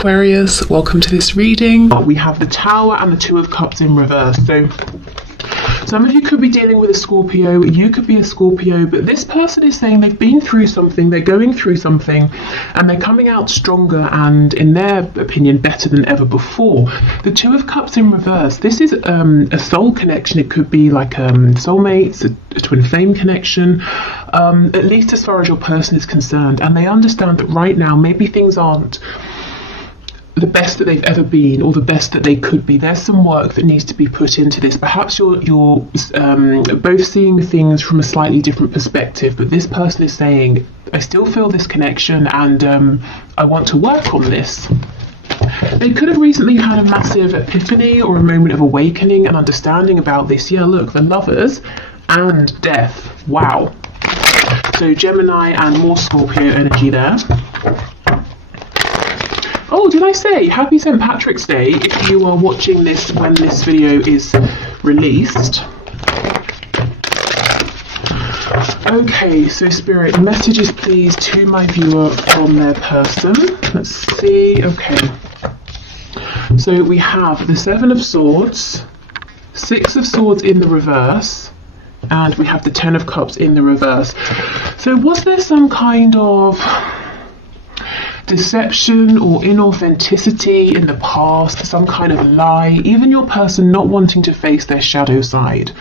Aquarius, welcome to this reading. We have the Tower and the Two of Cups in reverse. So some of you could be dealing with a Scorpio, you could be a Scorpio, but this person is saying they've been through something, they're going through something, and they're coming out stronger and, in their opinion, better than ever before. The Two of Cups in reverse, this is a soul connection. It could be like soulmates, a twin flame connection, at least as far as your person is concerned. And they understand that right now, maybe things aren't the best that they've ever been or the best that they could be. There's some work that needs to be put into this. Perhaps you're both seeing things from a slightly different perspective, but this person is saying, I still feel this connection and I want to work on this. They could have recently had a massive epiphany or a moment of awakening and understanding about this. Yeah, look, the Lovers and Death. Wow. So Gemini and more Scorpio energy there. Oh, did I say happy St. Patrick's Day if you are watching this when this video is released? Okay, so Spirit, messages please to my viewer from their person. Let's see, okay. So we have the Seven of Swords, Six of Swords in the reverse, and we have the Ten of Cups in the reverse. So was there some kind of deception or inauthenticity in the past, some kind of lie, even your person not wanting to face their shadow side,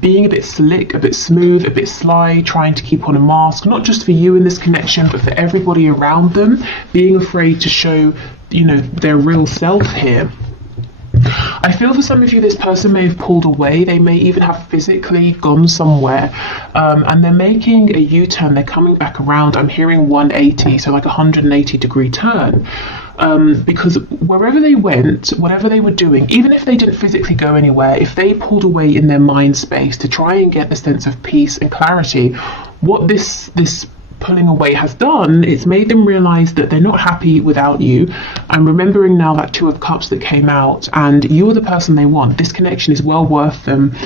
being a bit slick, a bit smooth, a bit sly, trying to keep on a mask, not just for you in this connection, but for everybody around them, being afraid to show, their real self here. I feel for some of you, this person may have pulled away. They may even have physically gone somewhere, and they're making a U-turn. They're coming back around. I'm hearing 180, so like a 180-degree turn, because wherever they went, whatever they were doing, even if they didn't physically go anywhere, if they pulled away in their mind space to try and get the sense of peace and clarity, what this pulling away has done, it's made them realize that they're not happy without you. I'm remembering now that Two of Cups that came out, and you're the person they want. This connection is well worth them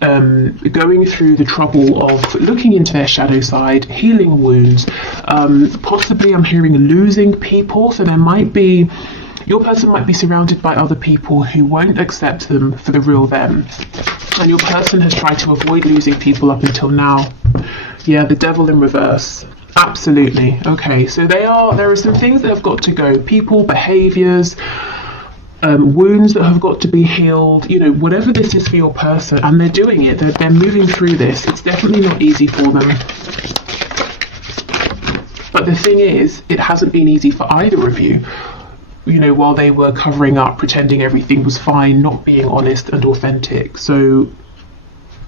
going through the trouble of looking into their shadow side, healing wounds, possibly I'm hearing losing people. So your person might be surrounded by other people who won't accept them for the real them, and your person has tried to avoid losing people up until now. Yeah, the Devil in reverse. Absolutely. Okay, so there are some things that have got to go. People, behaviors, wounds that have got to be healed, whatever this is for your person, and they're doing it. They're moving through this. It's definitely not easy for them. But the thing is, it hasn't been easy for either of you. While they were covering up, pretending everything was fine, not being honest and authentic. So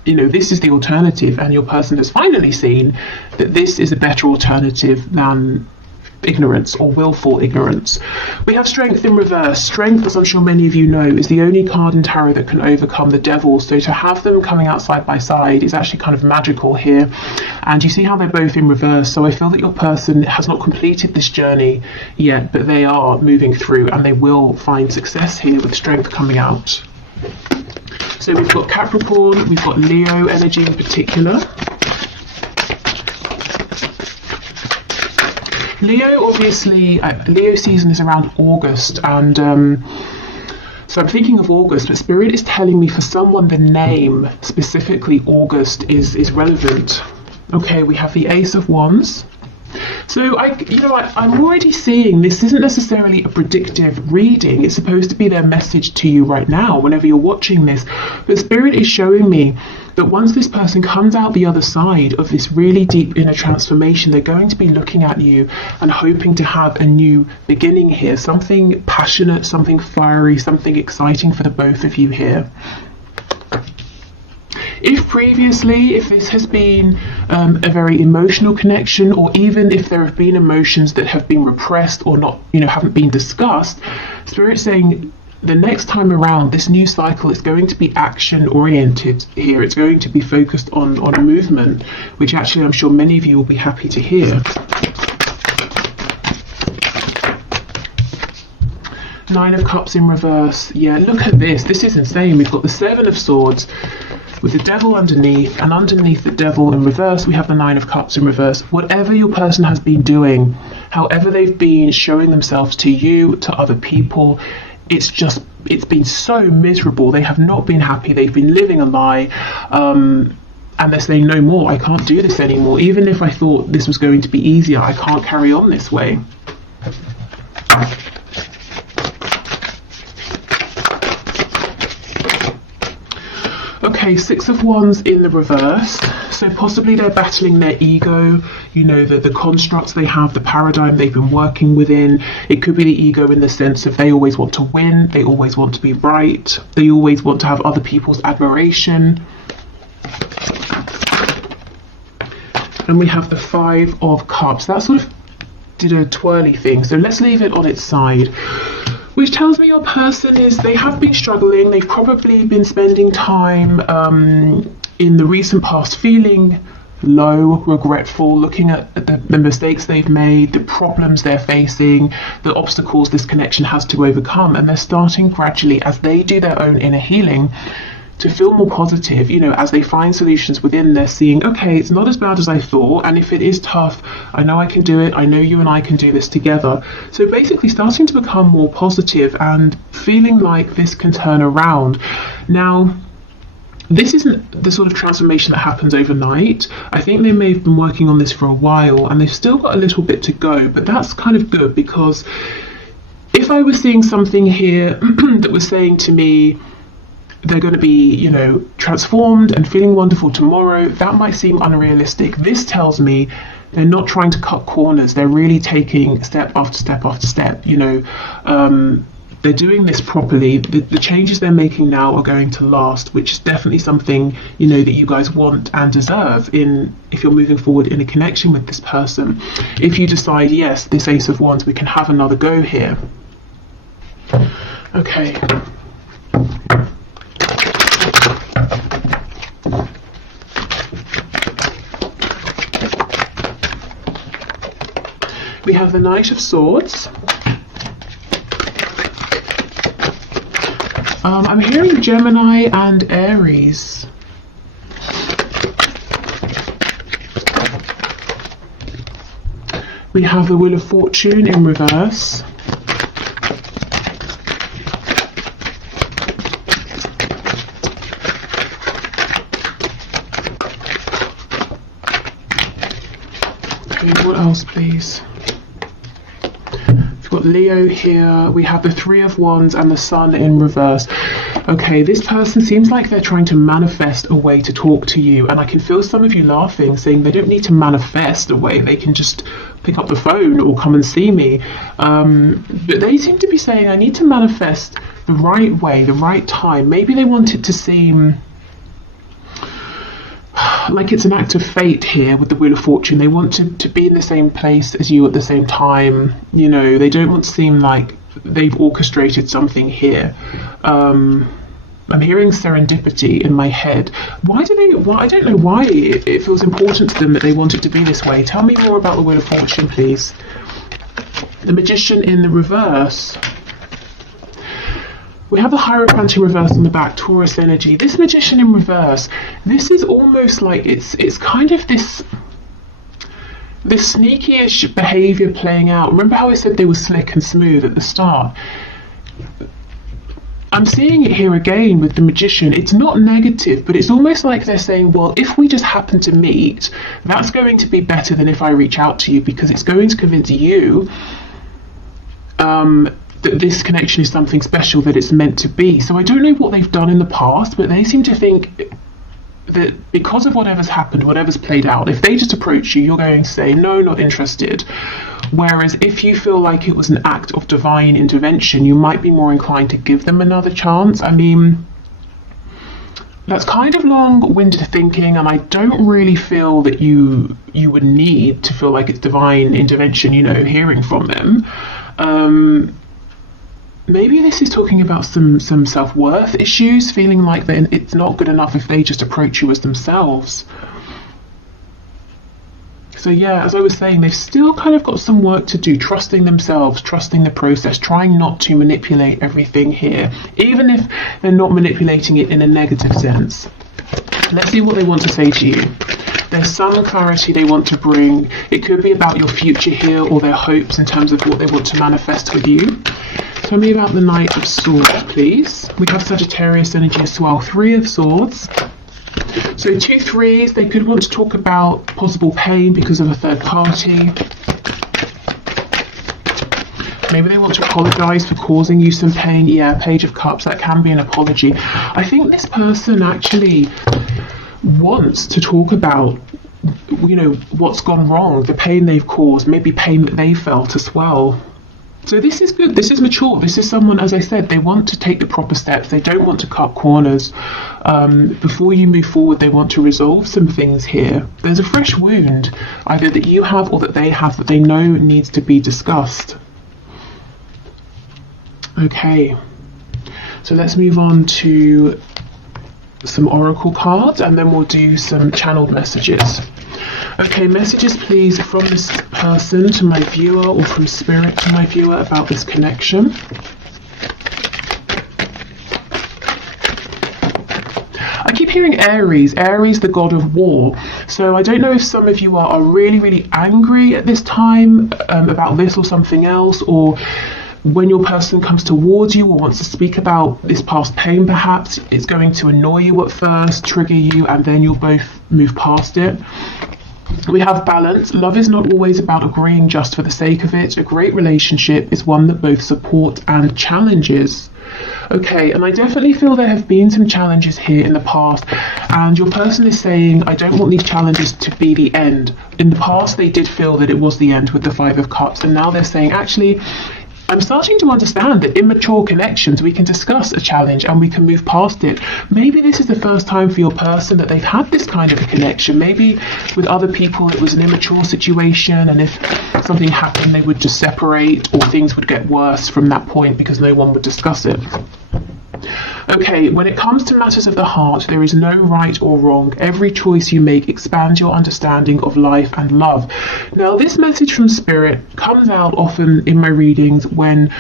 this is the alternative, and your person has finally seen that this is a better alternative than ignorance or willful ignorance. We have Strength in reverse. Strength, as I'm sure many of you know, is the only card in tarot that can overcome the devil. So to have them coming out side by side is actually kind of magical here. And you see how they're both in reverse. So I feel that your person has not completed this journey yet, but they are moving through, and they will find success here with Strength coming out. So we've got Capricorn, we've got Leo energy in particular. Leo, obviously, Leo season is around August, and so I'm thinking of August, but Spirit is telling me for someone the name, specifically August, is relevant. Okay, we have the Ace of Wands. So I'm already seeing this isn't necessarily a predictive reading. It's supposed to be their message to you right now, whenever you're watching this. But Spirit is showing me that once this person comes out the other side of this really deep inner transformation, they're going to be looking at you and hoping to have a new beginning here. Something passionate, something fiery, something exciting for the both of you here. If previously, if this has been a very emotional connection, or even if there have been emotions that have been repressed or not, haven't been discussed, Spirit's saying the next time around, this new cycle is going to be action oriented here. It's going to be focused on movement, which actually I'm sure many of you will be happy to hear. Nine of Cups in reverse. Yeah, look at this. This is insane. We've got the Seven of Swords. with the devil underneath, and underneath the devil in reverse we have the Nine of Cups in reverse. Whatever your person has been doing, however they've been showing themselves to you, to other people, it's been so miserable. They have not been happy. They've been living a lie, and they're saying, no more, I can't do this anymore. Even if I thought this was going to be easier, I can't carry on this way. Okay, Six of Wands in the reverse. So possibly they're battling their ego, you know, the constructs they have, the paradigm they've been working within. It could be the ego in the sense of they always want to win, they always want to be right, they always want to have other people's admiration. And we have the Five of Cups. That sort of did a twirly thing, so let's leave it on its side. Which tells me your person they have been struggling. They've probably been spending time in the recent past feeling low, regretful, looking at the mistakes they've made, the problems they're facing, the obstacles this connection has to overcome. And they're starting gradually, as they do their own inner healing, to feel more positive. You know, as they find solutions within, they're seeing, okay, it's not as bad as I thought, and if it is tough, I know I can do it, I know you and I can do this together. So basically starting to become more positive and feeling like this can turn around. Now, this isn't the sort of transformation that happens overnight. I think they may have been working on this for a while, and they've still got a little bit to go, but that's kind of good, because if I was seeing something here that was saying to me, they're going to be, you know, transformed and feeling wonderful tomorrow, that might seem unrealistic. This tells me they're not trying to cut corners. They're really taking step after step after step. You know, they're doing this properly. The changes they're making now are going to last, which is definitely something, you know, that you guys want and deserve if you're moving forward in a connection with this person. If you decide, yes, this Ace of Wands, we can have another go here. Okay. We have the Knight of Swords. I'm hearing Gemini and Aries. We have the Wheel of Fortune in reverse. Okay, what else, please? We've got Leo here. We have the Three of Wands and the Sun in reverse. Okay, this person seems like they're trying to manifest a way to talk to you, and I can feel some of you laughing, saying they don't need to manifest a way, they can just pick up the phone or come and see me. But they seem to be saying, I need to manifest the right way, the right time. Maybe they want it to seem like it's an act of fate here with the Wheel of Fortune. They want to be in the same place as you at the same time. You know, they don't want to seem like they've orchestrated something here. I'm hearing serendipity in my head. I don't know why it feels important to them that they want it to be this way. Tell me more about the Wheel of Fortune, please. The Magician in the reverse. We have the Hierophant in reverse on the back, Taurus energy. This Magician in reverse, this is almost like it's kind of this sneaky-ish behavior playing out. Remember how I said they were slick and smooth at the start? I'm seeing it here again with the Magician. It's not negative, but it's almost like they're saying, well, if we just happen to meet, that's going to be better than if I reach out to you, because it's going to convince you that this connection is something special, that it's meant to be. So I don't know what they've done in the past, but they seem to think that because of whatever's happened, whatever's played out, if they just approach you, you're going to say, no, not interested. Whereas if you feel like it was an act of divine intervention, you might be more inclined to give them another chance. I mean, that's kind of long-winded thinking, and I don't really feel that you would need to feel like it's divine intervention, you know, hearing from them. Maybe this is talking about some self-worth issues, feeling like that it's not good enough if they just approach you as themselves. So yeah, as I was saying, they've still kind of got some work to do, trusting themselves, trusting the process, trying not to manipulate everything here, even if they're not manipulating it in a negative sense. Let's see what they want to say to you. There's some clarity they want to bring. It could be about your future here, or their hopes in terms of what they want to manifest with you. Tell me about the Knight of Swords, please. We have Sagittarius energy as well. 3 of Swords. So 2 threes, they could want to talk about possible pain because of a third party. Maybe they want to apologise for causing you some pain. Yeah, Page of Cups, that can be an apology. I think this person actually wants to talk about, you know, what's gone wrong, the pain they've caused, maybe pain that they felt as well. So this is good, this is mature, this is someone, as I said, they want to take the proper steps, they don't want to cut corners. Before you move forward, they want to resolve some things here. There's a fresh wound, either that you have or that they have, that they know needs to be discussed. Okay, so let's move on to some oracle cards, and then we'll do some channeled messages. Okay, messages please from this person to my viewer, or from spirit to my viewer, about this connection. I keep hearing Aries, Aries the god of war. So I don't know if some of you are really, really angry at this time about this or something else, or when your person comes towards you or wants to speak about this past pain, perhaps it's going to annoy you at first, trigger you, and then you'll both move past it. We have balance. Love is not always about agreeing just for the sake of it. A great relationship is one that both support and challenges. Okay, and I definitely feel there have been some challenges here in the past, and your person is saying, I don't want these challenges to be the end. In the past, they did feel that it was the end with the 5 of Cups, and now they're saying, actually, I'm starting to understand that in mature connections, we can discuss a challenge and we can move past it. Maybe this is the first time for your person that they've had this kind of a connection. Maybe with other people, it was an immature situation, and if something happened, they would just separate, or things would get worse from that point because no one would discuss it. Okay, when it comes to matters of the heart, there is no right or wrong. Every choice you make expands your understanding of life and love. Now, this message from Spirit comes out often in my readings when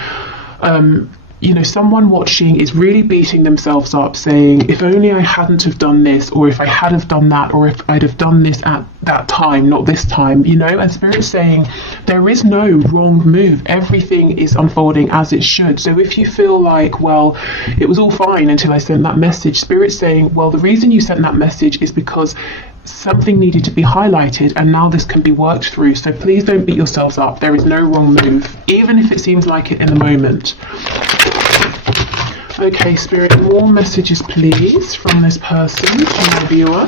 you know, someone watching is really beating themselves up, saying, if only I hadn't have done this, or if I had have done that, or if I'd have done this at that time, not this time, you know. And Spirit's saying there is no wrong move. Everything is unfolding as it should. So if you feel like, well, it was all fine until I sent that message, Spirit's saying, well, the reason you sent that message is because something needed to be highlighted, and now this can be worked through. So please don't beat yourselves up. There is no wrong move, even if it seems like it in the moment. Okay, Spirit, more messages please from this person to my viewer.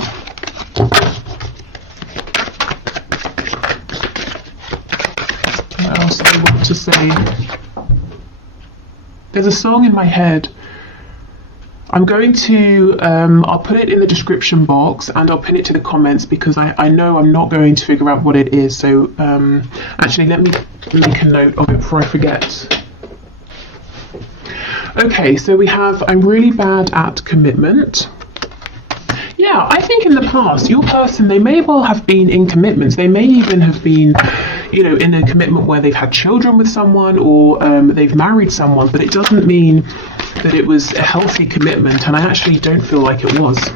What else do I want to say? There's a song in my head. I'm going to, I'll put it in the description box, and I'll pin it to the comments, because I know I'm not going to figure out what it is. So actually, let me make a note of it before I forget. Okay, so we have, I'm really bad at commitment. Yeah, I think in the past, your person, they may well have been in commitments. They may even have been, you know, in a commitment where they've had children with someone, or they've married someone, but it doesn't mean that it was a healthy commitment, and I actually don't feel like it was.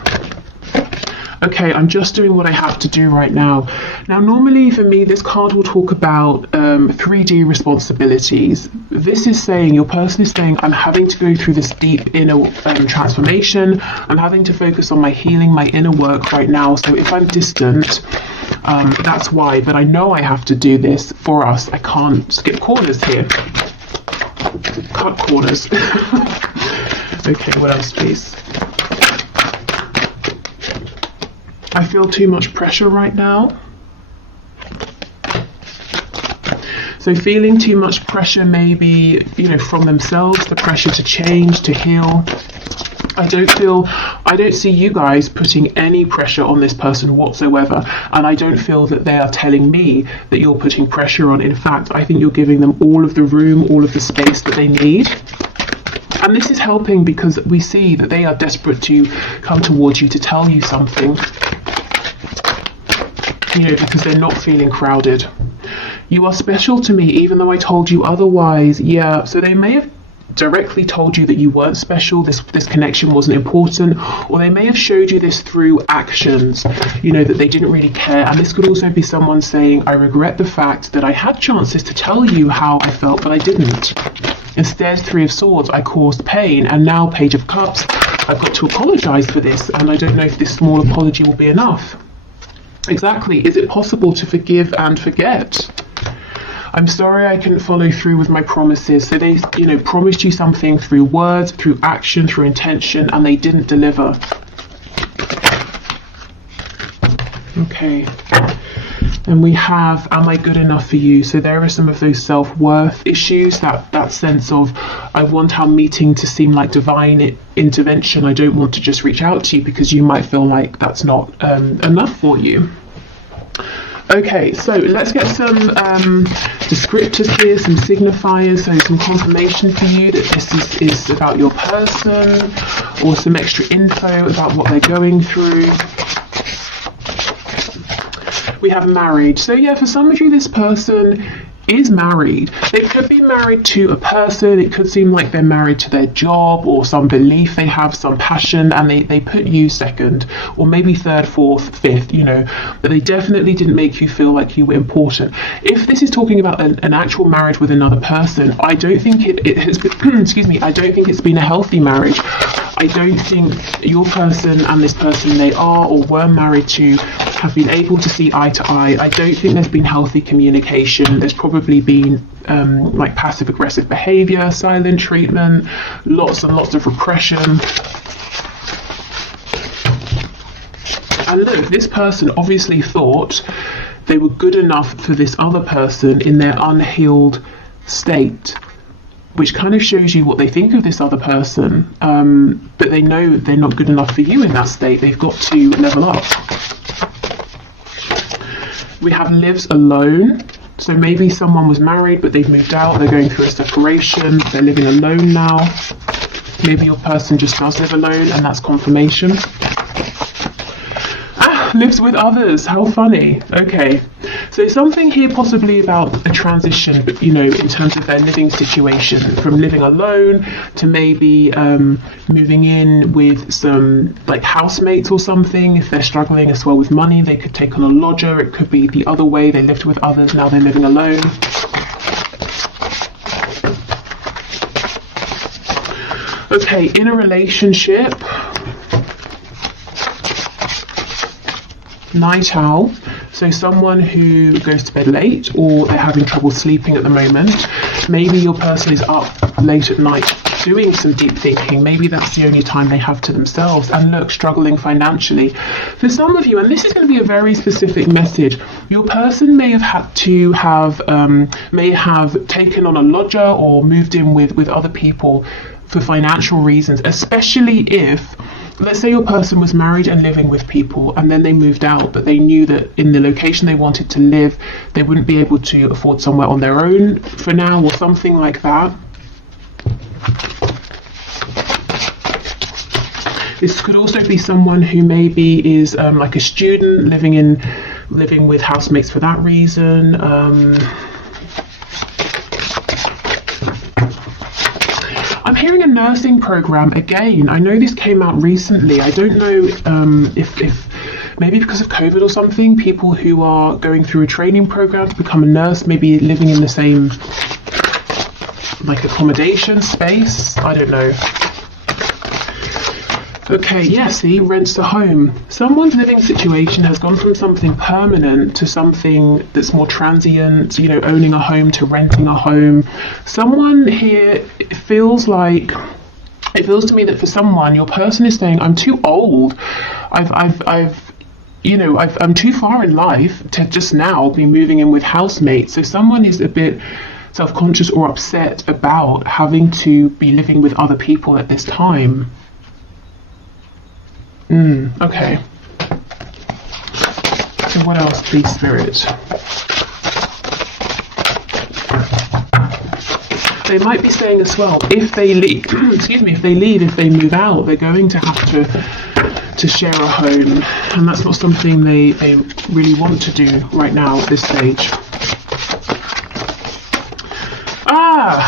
Okay, I'm just doing what I have to do right now. Now, normally for me, this card will talk about 3D responsibilities. This is saying, your person is saying, I'm having to go through this deep inner transformation. I'm having to focus on my healing, my inner work right now. So if I'm distant, that's why. But I know I have to do this for us. I can't skip corners here. Cut corners. Okay, what else, please? I feel too much pressure right now. So feeling too much pressure, maybe, you know, from themselves, the pressure to change, to heal. I don't see you guys putting any pressure on this person whatsoever. And I don't feel that they are telling me that you're putting pressure on. In fact, I think you're giving them all of the room, all of the space that they need. And this is helping because we see that they are desperate to come towards you to tell you something. You know, because they're not feeling crowded. You are special to me, even though I told you otherwise. Yeah, so they may have directly told you that you weren't special, this connection wasn't important, or they may have showed you this through actions, you know, that they didn't really care. And this could also be someone saying, I regret the fact that I had chances to tell you how I felt, but I didn't. Instead, Three of Swords, I caused pain, and now Page of Cups, I've got to apologise for this, and I don't know if this small apology will be enough. Exactly. Is it possible to forgive and forget? I'm sorry I couldn't follow through with my promises. So they, you know, promised you something through words, through action, through intention, and they didn't deliver. Okay. And we have, am I good enough for you? So there are some of those self-worth issues, that sense of, I want our meeting to seem like divine intervention. I don't want to just reach out to you, because you might feel like that's not enough for you. Okay, so let's get some descriptors here, some signifiers, so some confirmation for you that this is about your person, or some extra info about what they're going through. We have married. So yeah, for some of you, this person is married. They could be married to a person. It could seem like they're married to their job or some belief they have, some passion, and they put you second, or maybe third, fourth, fifth, you know, but they definitely didn't make you feel like you were important. If this is talking about an actual marriage with another person, I don't think it has been, excuse me, I don't think it's been a healthy marriage. I don't think your person and this person they are or were married to have been able to see eye to eye. I don't think there's been healthy communication. There's probably been like passive aggressive behavior, silent treatment, lots and lots of repression. And look, this person obviously thought they were good enough for this other person in their unhealed state, which kind of shows you what they think of this other person, but they know they're not good enough for you in that state. They've got to level up. We have lives alone. So maybe someone was married, but they've moved out, they're going through a separation, they're living alone now. Maybe your person just does live alone, and that's confirmation. Lives with others, how funny. Okay, so something here possibly about a transition, but you know, in terms of their living situation, from living alone to maybe moving in with some like housemates or something. If they're struggling as well with money, they could take on a lodger. It could be the other way, they lived with others, now they're living alone. Okay, in a relationship, night owl, so someone who goes to bed late, or they're having trouble sleeping at the moment. Maybe your person is up late at night doing some deep thinking. Maybe that's the only time they have to themselves, and look, struggling financially. For some of you, and this is going to be a very specific message, your person may have had to have taken on a lodger or moved in with other people for financial reasons, especially if, let's say your person was married and living with people, and then they moved out, but they knew that in the location they wanted to live, they wouldn't be able to afford somewhere on their own for now, or something like that. This could also be someone who maybe is like a student living with housemates for that reason. I'm hearing a nursing program again. I know this came out recently. I don't know if maybe because of COVID or something, people who are going through a training program to become a nurse, maybe living in the same like accommodation space. I don't know. Okay, yeah, see, rents a home. Someone's living situation has gone from something permanent to something that's more transient, you know, owning a home to renting a home. Someone here, it feels to me that for someone, your person is saying, I'm too old. I'm too far in life to just now be moving in with housemates. So someone is a bit self-conscious or upset about having to be living with other people at this time. Okay. So what else, please, Spirit? They might be saying as well, if they leave, if they move out, they're going to have to share a home, and that's not something they really want to do right now at this stage.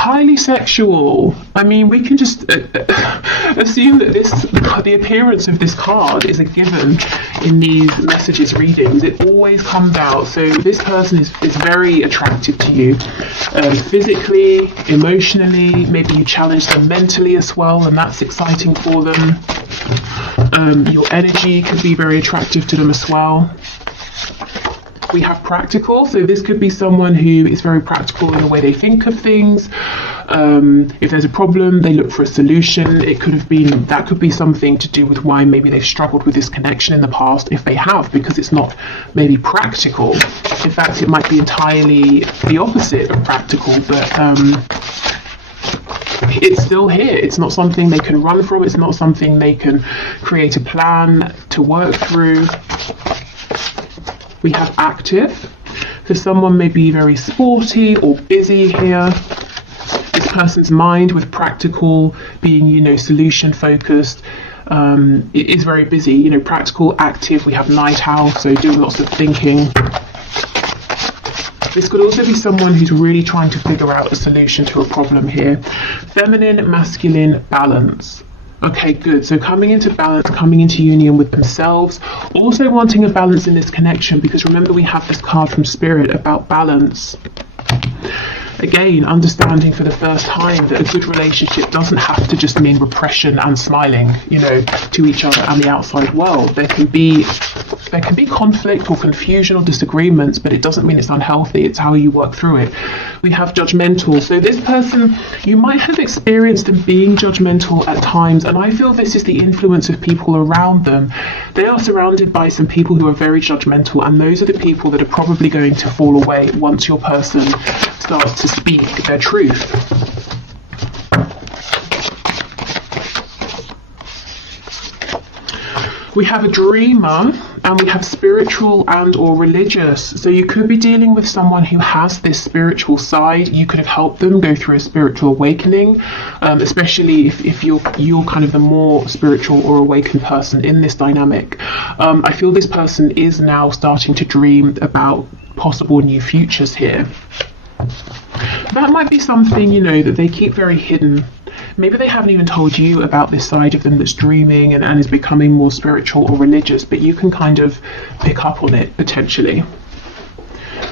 highly sexual. I mean, we can just assume that the appearance of this card is a given in these messages readings. It always comes out. So this person is very attractive to you, physically, emotionally. Maybe you challenge them mentally as well, and that's exciting for them. Your energy could be very attractive to them as well. We have practical, so this could be someone who is very practical in the way they think of things. If there's a problem, they look for a solution. That could be something to do with why maybe they've struggled with this connection in the past, if they have, because it's not maybe practical. In fact, it might be entirely the opposite of practical, but it's still here. It's not something they can run from. It's not something they can create a plan to work through. We have active, so someone may be very sporty or busy here. This person's mind, with practical being, solution focused, it is very busy. Practical, active. We have night owl, so doing lots of thinking. This could also be someone who's really trying to figure out a solution to a problem here. Feminine, masculine, balance. Okay, good. So coming into balance, coming into union with themselves, also wanting a balance in this connection, because remember we have this card from Spirit about balance. Again, understanding for the first time that a good relationship doesn't have to just mean repression and smiling, to each other and the outside world. There can be conflict or confusion or disagreements, but it doesn't mean it's unhealthy. It's how you work through it. We have judgmental. So this person, you might have experienced them being judgmental at times, and I feel this is the influence of people around them. They are surrounded by some people who are very judgmental, and those are the people that are probably going to fall away once your person starts to speak their truth. We have a dreamer, and we have spiritual and or religious. So you could be dealing with someone who has this spiritual side. You could have helped them go through a spiritual awakening, especially if you're kind of the more spiritual or awakened person in this dynamic. I feel this person is now starting to dream about possible new futures here. That might be something, that they keep very hidden. Maybe they haven't even told you about this side of them that's dreaming and is becoming more spiritual or religious, but you can kind of pick up on it potentially.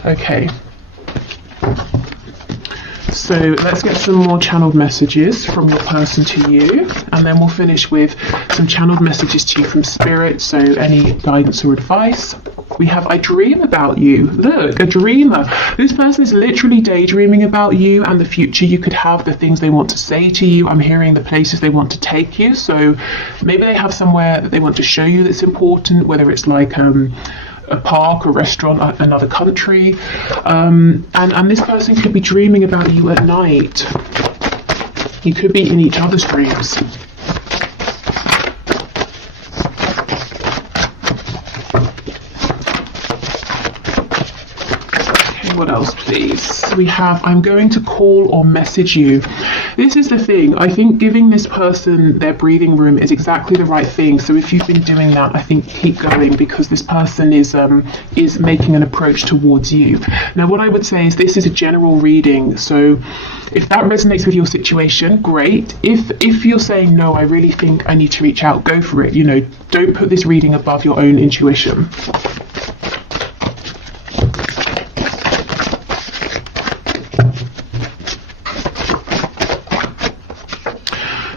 Okay. So let's get some more channeled messages from your person to you, and then we'll finish with some channeled messages to you from Spirit, so any guidance or advice. We have, I dream about you. Look, a dreamer. This person is literally daydreaming about you and the future you could have, the things they want to say to you. I'm hearing the places they want to take you. So maybe they have somewhere that they want to show you that's important, whether it's like a park, a restaurant, another country. And this person could be dreaming about you at night. You could be in each other's dreams. What else, please? We have, I'm going to call or message you. This is the thing. I think giving this person their breathing room is exactly the right thing. So if you've been doing that, I think keep going, because this person is making an approach towards you. Now, what I would say is this is a general reading. So if that resonates with your situation, great. If you're saying, no, I really think I need to reach out, go for it. Don't put this reading above your own intuition.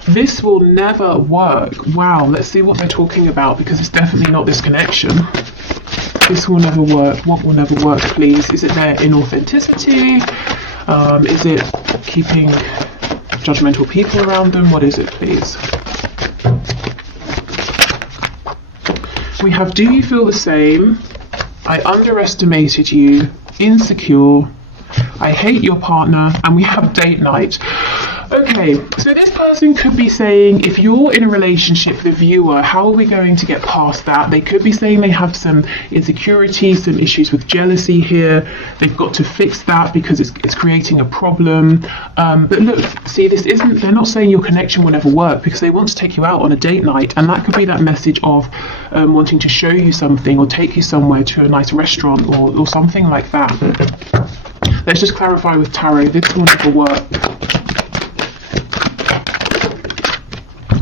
This will never work. Wow, let's see what they're talking about, because it's definitely not this connection. This will never work. What will never work, please? Is it their inauthenticity? Is it keeping judgmental people around them? What is it, please? We have, do you feel the same? I underestimated you. Insecure. I hate your partner. And we have date night. Okay, so this person could be saying, if you're in a relationship, the viewer, how are we going to get past that? They could be saying they have some insecurity, some issues with jealousy here. They've got to fix that because it's creating a problem. But look, see, they're not saying your connection will never work, because they want to take you out on a date night. And that could be that message of wanting to show you something or take you somewhere to a nice restaurant or something like that. Let's just clarify with tarot, this will never work.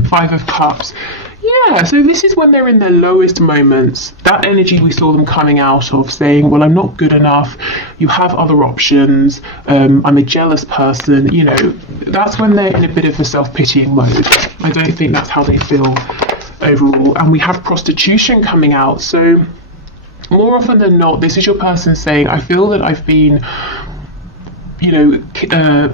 Five of Cups. Yeah, so this is when they're in their lowest moments. That energy we saw them coming out of, saying, well, I'm not good enough, you have other options, I'm a jealous person, you know, that's when they're in a bit of a self-pitying mode. I don't think that's how they feel overall. And we have prostitution coming out, so more often than not, this is your person saying, I feel that I've been, you know,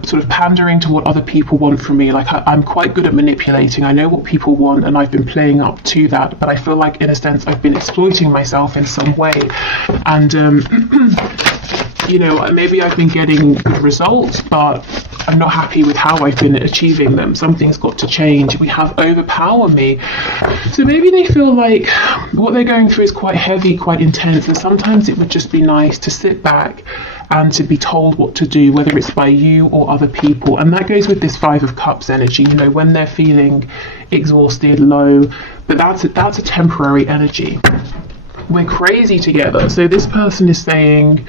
sort of pandering to what other people want from me. Like I'm quite good at manipulating. I know what people want and I've been playing up to that, but I feel like in a sense I've been exploiting myself in some way. And, you know, maybe I've been getting good results, but I'm not happy with how I've been achieving them. Something's got to change. We have overpower me. So maybe they feel like what they're going through is quite heavy, quite intense, and sometimes it would just be nice to sit back and to be told what to do, whether it's by you or other people. And that goes with this Five of Cups energy, you know, when they're feeling exhausted, low, but that's a temporary energy. We're crazy together. So this person is saying,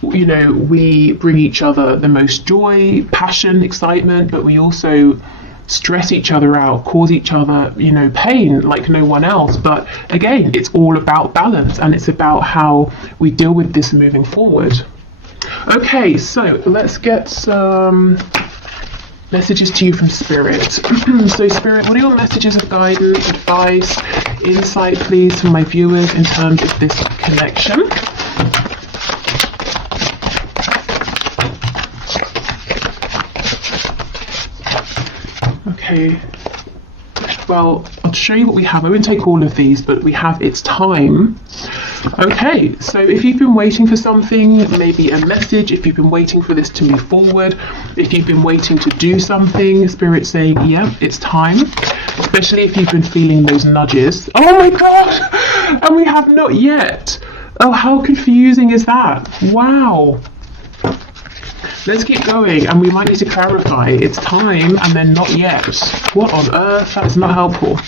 you know, we bring each other the most joy, passion, excitement, but we also stress each other out, cause each other, you know, pain like no one else. But again, it's all about balance, and it's about how we deal with this moving forward. Okay, so let's get some messages to you from Spirit. So Spirit, what are your messages of guidance, advice, insight, please, for my viewers in terms of this connection? Okay, well, I'll show you what we have. I won't take all of these, but we have It's Time. Okay, so if you've been waiting for something, maybe a message, if you've been waiting for this to move forward, if you've been waiting to do something, Spirit's saying, yeah, it's time. Especially if you've been feeling those nudges. Oh my God! And we have not yet. Oh, how confusing is that? Wow. Let's keep going, and we might need to clarify. It's time, and then not yet. What on earth? That is not helpful.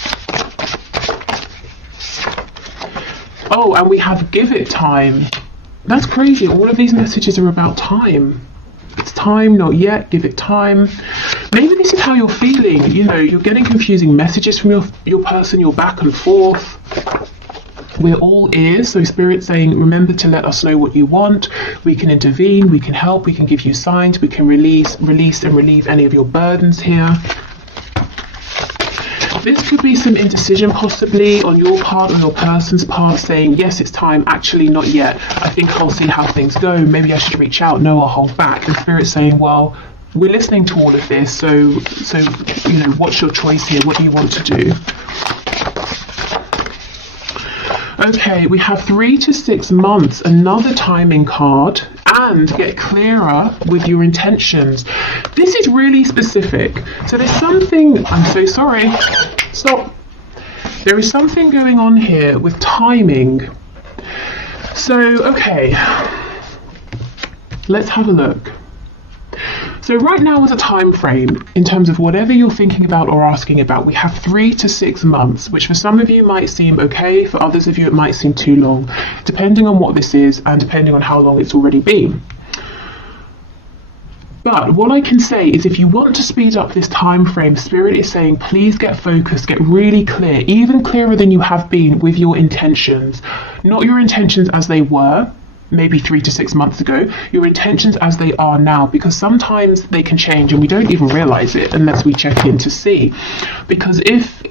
Oh, and we have give it time. That's crazy. All of these messages are about time. It's time, not yet, give it time. Maybe this is how you're feeling. You know, you're getting confusing messages from your person, you're back and forth. We're all ears, so Spirit's saying, remember to let us know what you want. We can intervene, we can help, we can give you signs, we can release and relieve any of your burdens here. This could be some indecision possibly on your part or your person's part, saying, yes, it's time, actually not yet. I think I'll see how things go. Maybe I should reach out. No, I'll hold back. And Spirit's saying, well, we're listening to all of this, so you know, what's your choice here? What do you want to do? Okay, we have 3 to 6 months, another timing card, and get clearer with your intentions. This is really specific. So there's something, I'm so sorry, stop. There is something going on here with timing. So, okay, let's have a look. So right now is a time frame in terms of whatever you're thinking about or asking about. We have 3 to 6 months, which for some of you might seem okay, for others of you it might seem too long, depending on what this is and depending on how long it's already been. But what I can say is if you want to speed up this time frame, Spirit is saying please get focused, get really clear, even clearer than you have been with your intentions. Not your intentions as they were, maybe 3 to 6 months ago, your intentions as they are now, because sometimes they can change and we don't even realize it unless we check in to see. Because if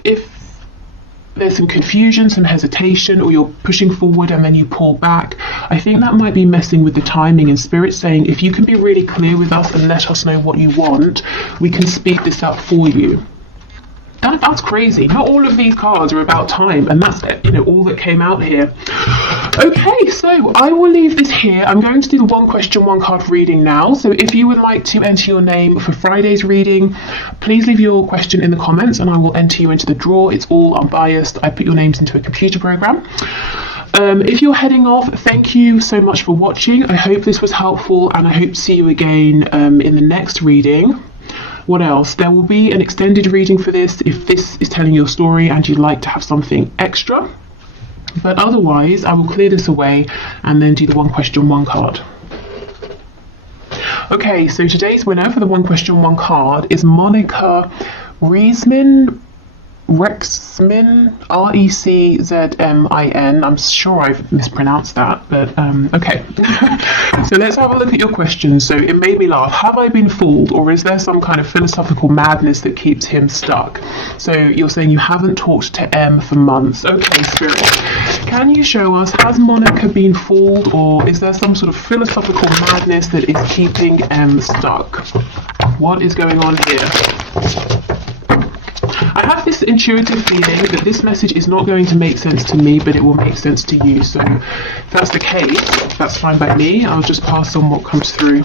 there's some confusion, some hesitation, or you're pushing forward and then you pull back, I think that might be messing with the timing. And Spirit saying, if you can be really clear with us and let us know what you want, we can speed this up for you. That's crazy. Not all of these cards are about time, and that's, you know, all that came out here. Okay, so I will leave this here. I'm going to do the 1 question, 1 card reading now. So if you would like to enter your name for Friday's reading, please leave your question in the comments and I will enter you into the draw. It's all unbiased. I put your names into a computer program. If you're heading off, thank you so much for watching. I hope this was helpful, and I hope to see you again in the next reading. What else? There will be an extended reading for this if this is telling your story and you'd like to have something extra. But otherwise, I will clear this away and then do the 1 question, 1 card. Okay, so today's winner for the 1 question, 1 card is Monica Riesman. Rexmin, Reczmin. I'm sure I've mispronounced that, but okay. So let's have a look at your questions. So it made me laugh. Have I been fooled, or is there some kind of philosophical madness that keeps him stuck? So you're saying you haven't talked to M for months. Okay, Spirit. Can you show us, has Monica been fooled, or is there some sort of philosophical madness that is keeping M stuck? What is going on here? I have this intuitive feeling that this message is not going to make sense to me, but it will make sense to you. So if that's the case, that's fine by me. I'll just pass on what comes through.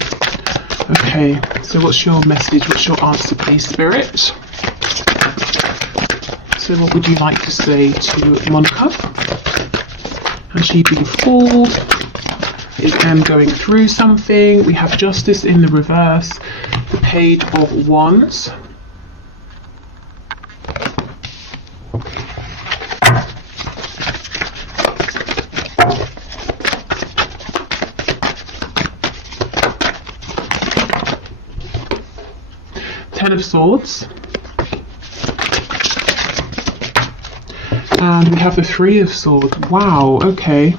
Okay, so what's your message? What's your answer, please, Spirit? So what would you like to say to Monica? Has she been fooled? Is M going through something? We have Justice in the reverse, the Page of Wands. Ten of Swords. And we have the Three of Swords. Wow, okay.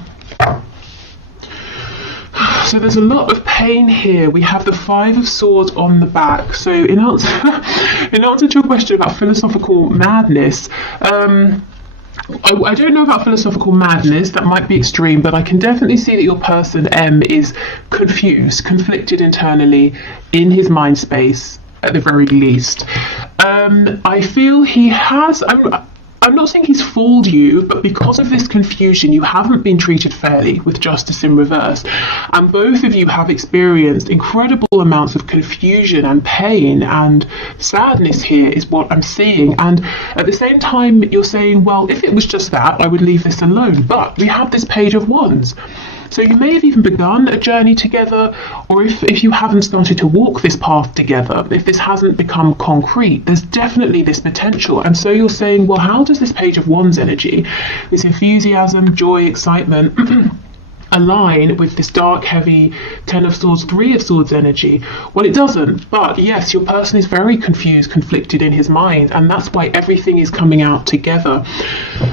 So there's a lot of pain here. We have the Five of Swords on the back. So in answer to your question about philosophical madness, I don't know about philosophical madness, that might be extreme, but I can definitely see that your person M is confused, conflicted internally in his mind space at the very least. I feel he has, I'm not saying he's fooled you, but because of this confusion, you haven't been treated fairly with Justice in reverse. And both of you have experienced incredible amounts of confusion and pain and sadness here is what I'm seeing. And at the same time, you're saying, well, if it was just that, I would leave this alone. But we have this Page of Wands. So you may have even begun a journey together, or if you haven't started to walk this path together, if this hasn't become concrete, there's definitely this potential. And so you're saying, well, how does this Page of Wands energy, this enthusiasm, joy, excitement, align with this dark, heavy Ten of Swords, Three of Swords energy? Well, it doesn't. But yes, your person is very confused, conflicted in his mind, and that's why everything is coming out together.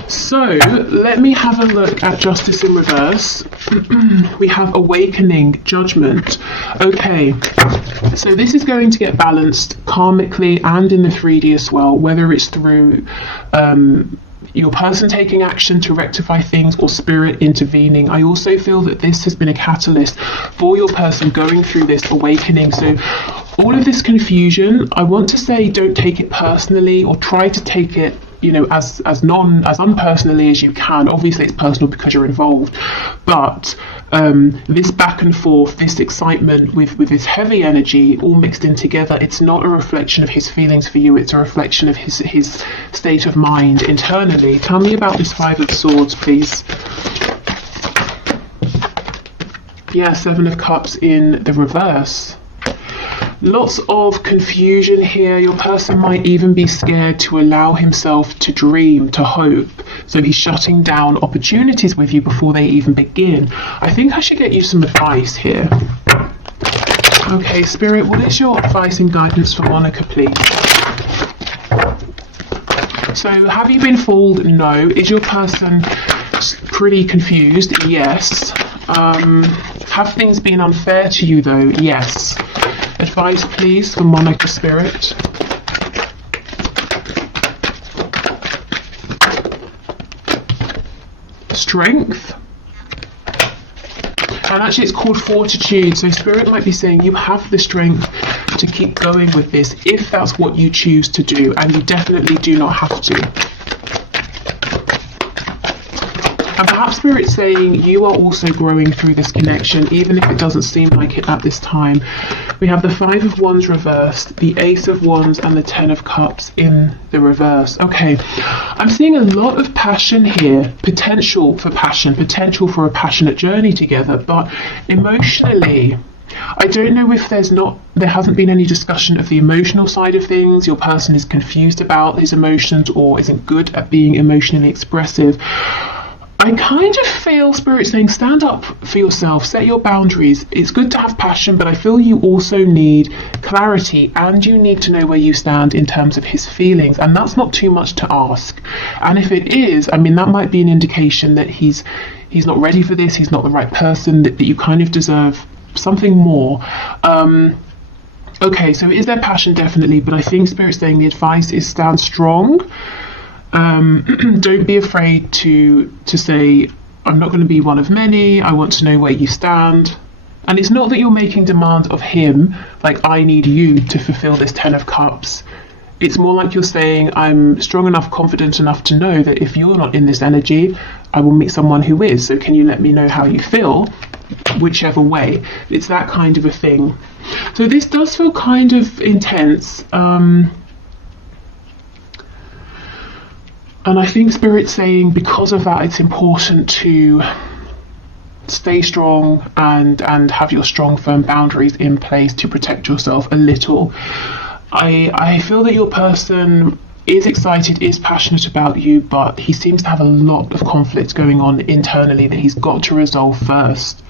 So let me have a look at Justice in reverse. We have Awakening, Judgment. Okay, so this is going to get balanced karmically and in the 3D as well, whether it's through your person taking action to rectify things or spirit intervening. I also feel that this has been a catalyst for your person going through this awakening. So all of this confusion, I want to say, don't take it personally, or try to take it, you know, as unpersonally as you can. Obviously it's personal because you're involved, but this back and forth, this excitement with this heavy energy all mixed in together, it's not a reflection of his feelings for you, it's a reflection of his state of mind internally. Tell me about this Five of Swords, please. Yeah, Seven of Cups in the reverse. Lots of confusion here. Your person might even be scared to allow himself to dream, to hope. So he's shutting down opportunities with you before they even begin. I think I should get you some advice here. Okay, Spirit, what is your advice and guidance for Monica, please? So have you been fooled? No. Is your person pretty confused? Yes. Have things been unfair to you though? Yes. Advice, please, for Monica, Spirit. Strength. And actually it's called Fortitude. So Spirit might be saying you have the strength to keep going with this if that's what you choose to do, and you definitely do not have to. And perhaps Spirit's saying you are also growing through this connection, even if it doesn't seem like it at this time. We have the Five of Wands reversed, the Ace of Wands, and the Ten of Cups in the reverse. Okay, I'm seeing a lot of passion here, potential for passion, potential for a passionate journey together, but emotionally, I don't know if there hasn't been any discussion of the emotional side of things. Your person is confused about his emotions or isn't good at being emotionally expressive. I kind of feel Spirit saying stand up for yourself, set your boundaries. It's good to have passion, but I feel you also need clarity, and you need to know where you stand in terms of his feelings, and that's not too much to ask. And if it is, I mean, that might be an indication that he's not ready for this, he's not the right person, that you kind of deserve something more. Okay, so is there passion? Definitely, but I think Spirit's saying the advice is stand strong. Don't be afraid to say, I'm not going to be one of many, I want to know where you stand. And it's not that you're making demand of him, like I need you to fulfill this 10 of Cups. It's more like you're saying, I'm strong enough, confident enough to know that if you're not in this energy, I will meet someone who is. So can you let me know how you feel? Whichever way. It's that kind of a thing. So this does feel kind of intense. And I think Spirit's saying because of that, it's important to stay strong and have your strong, firm boundaries in place to protect yourself a little. I feel that your person is excited, is passionate about you, but he seems to have a lot of conflict going on internally that he's got to resolve first.